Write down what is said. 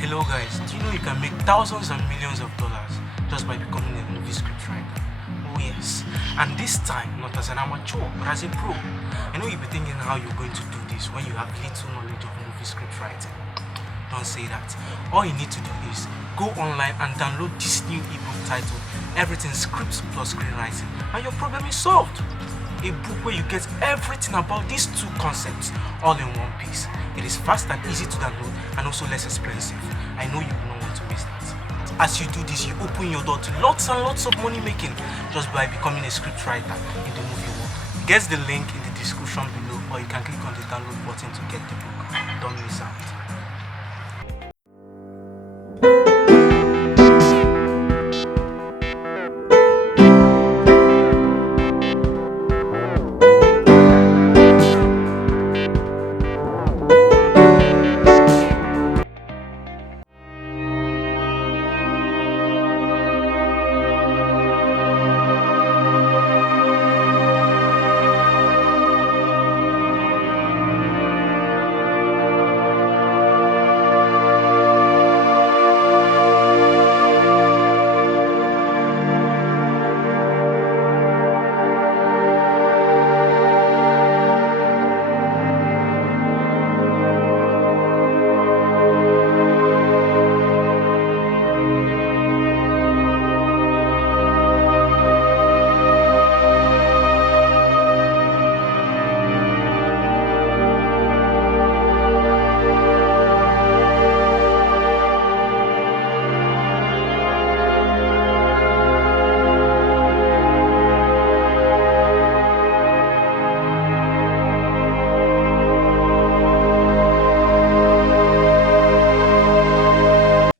Hello guys, do you know you can make thousands and millions of dollars just by becoming a movie script writer? Oh yes, and this time not as an amateur but as a pro. I know you'll be thinking how you're going to do this when you have little knowledge of movie script writing. Don't say that. All you need to do is go online and download this new ebook titled Everything Scripts plus Screenwriting and your problem is solved. A book where you get everything about these two concepts all in one piece. It is fast and easy to download and also less expensive. I know you will not want to miss that. As you do this, you open your door to lots and lots of money making just by becoming a script writer in the movie world. Get the link in the description below or you can click on the download button to get the book. Don't miss out.